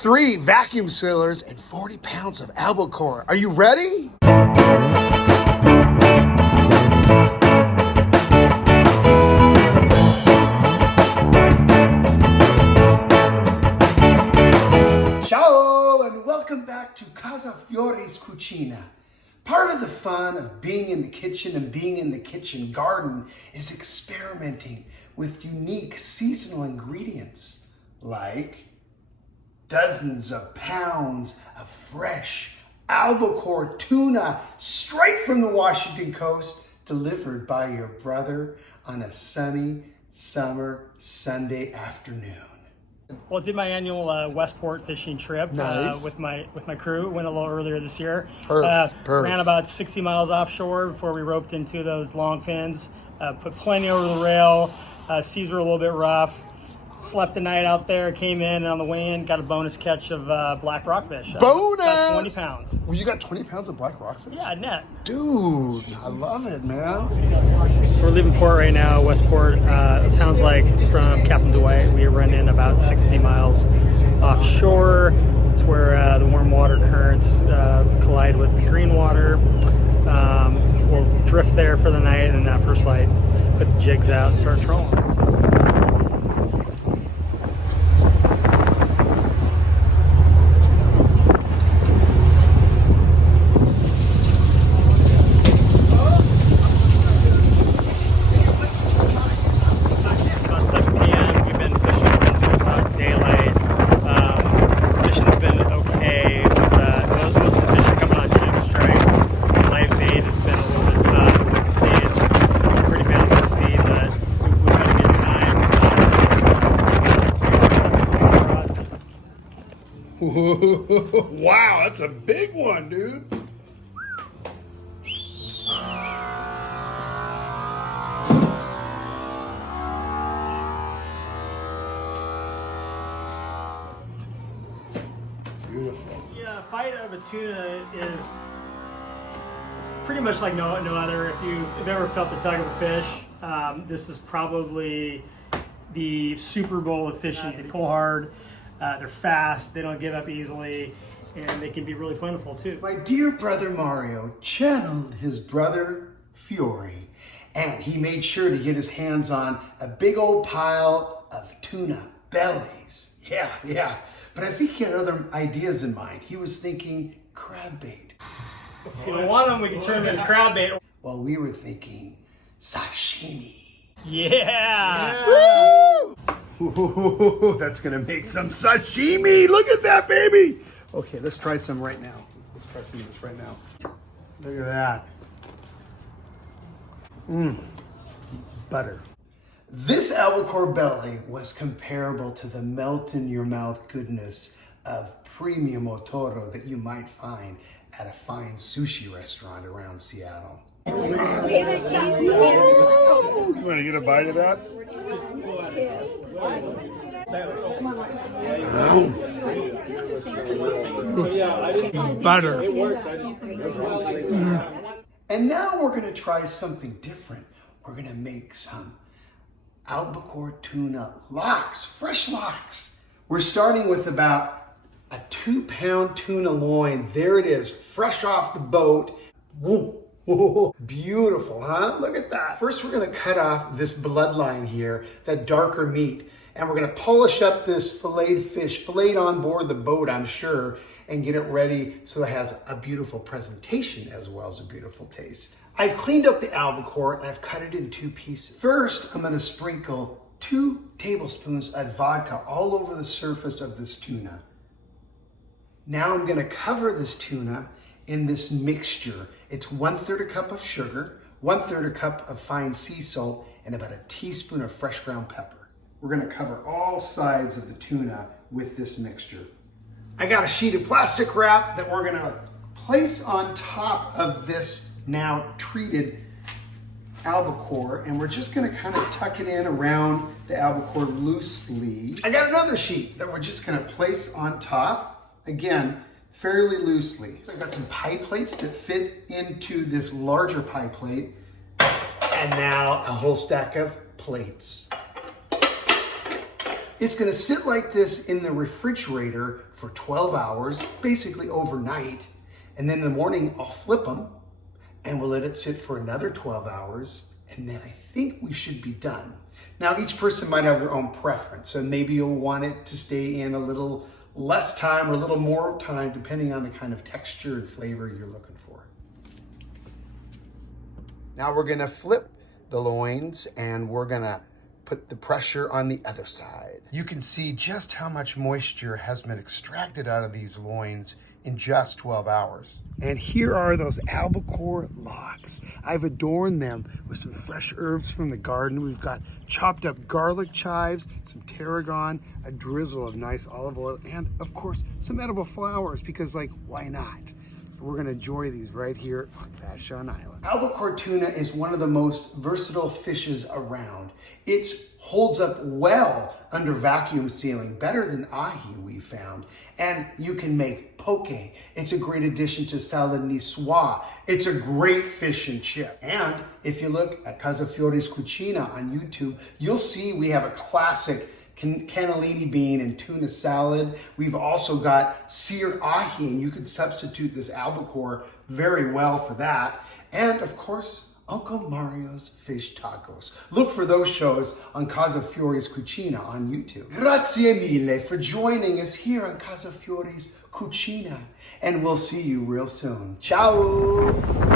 3 vacuum sealers, and 40 pounds of albacore. Are you ready? Ciao, and welcome back to Casa Fiore's Cucina. Part of the fun of being in the kitchen and being in the kitchen garden is experimenting with unique seasonal ingredients like dozens of pounds of fresh albacore tuna straight from the Washington coast, delivered by your brother on a sunny summer Sunday afternoon. Well, I did my annual Westport fishing trip with my crew. Went a little earlier this year. Perfect. Ran about 60 miles offshore before we roped into those long fins. Put plenty over the rail. Seas were a little bit rough. Slept the night out there. Came in on the way in. Got a bonus catch of black rockfish. Bonus! About 20 pounds. Well, you got 20 pounds of black rockfish? Yeah, net. Dude, I love it, man. So we're leaving port right now, Westport. It sounds like from Captain's Way. We are running about 60 miles offshore. It's where the warm water currents collide with the green water. We'll drift there for the night, and that first light, put the jigs out and start trolling. So. Wow, that's a big one, dude. Beautiful. Yeah, a fight of a tuna is it's pretty much like no other. If you've ever felt the tug of a fish, this is probably the Super Bowl of fishing. They pull hard, they're fast, they don't give up easily, and they can be really plentiful too. My dear brother Mario channeled his brother Fiore, and he made sure to get his hands on a big old pile of tuna bellies. Yeah. But I think he had other ideas in mind. He was thinking crab bait. If you don't want them, we can turn them into crab bait. Well, we were thinking sashimi. Yeah. Woo! Ooh, that's gonna make some sashimi. Look at that, baby. Okay, let's try some right now. Let's try some of this right now. Look at that. Butter. This albacore belly was comparable to the melt-in-your-mouth goodness of premium Otoro that you might find at a fine sushi restaurant around Seattle. You want to get a bite of that? Butter. And now we're going to try something different. We're going to make some albacore tuna lox, fresh lox. We're starting with about a 2-pound tuna loin. There it is, fresh off the boat. Woo. Beautiful, huh? Look at that. First, we're going to cut off this bloodline here, that darker meat, and we're going to polish up this filleted fish, filleted on board the boat, I'm sure, and get it ready so it has a beautiful presentation as well as a beautiful taste. I've cleaned up the albacore and I've cut it in 2 pieces. First, I'm going to sprinkle 2 tablespoons of vodka all over the surface of this tuna. Now I'm going to cover this tuna in this mixture. It's 1/3 a cup of sugar, 1/3 a cup of fine sea salt, and about a teaspoon of fresh ground pepper. We're going to cover all sides of the tuna with this mixture. I got a sheet of plastic wrap that we're going to place on top of this now treated albacore, and we're just going to kind of tuck it in around the albacore loosely. I got another sheet that we're just going to place on top, again, fairly loosely. So I've got some pie plates that fit into this larger pie plate, and now a whole stack of plates. It's gonna sit like this in the refrigerator for 12 hours, basically overnight. And then in the morning, I'll flip them and we'll let it sit for another 12 hours. And then I think we should be done. Now, each person might have their own preference. So maybe you'll want it to stay in a little less time or a little more time, depending on the kind of texture and flavor you're looking for. Now we're gonna flip the loins and we're gonna put the pressure on the other side. You can see just how much moisture has been extracted out of these loins in just 12 hours. And here are those albacore lox. I've adorned them with some fresh herbs from the garden. We've got chopped up garlic chives, some tarragon, a drizzle of nice olive oil, and of course, some edible flowers, because like, why not? So we're gonna enjoy these right here on Vashon Island. Albacore tuna is one of the most versatile fishes around. It holds up well under vacuum sealing, better than ahi we found. And you can make poke. It's a great addition to salad niçoise. It's a great fish and chip. And if you look at Casa Fiore's Cucina on YouTube, you'll see we have a classic cannellini bean and tuna salad. We've also got seared ahi, and you could substitute this albacore very well for that. And of course, Uncle Mario's fish tacos. Look for those shows on Casa Fiore's Cucina on YouTube. Grazie mille for joining us here on Casa Fiore's Cucina, and we'll see you real soon. Ciao!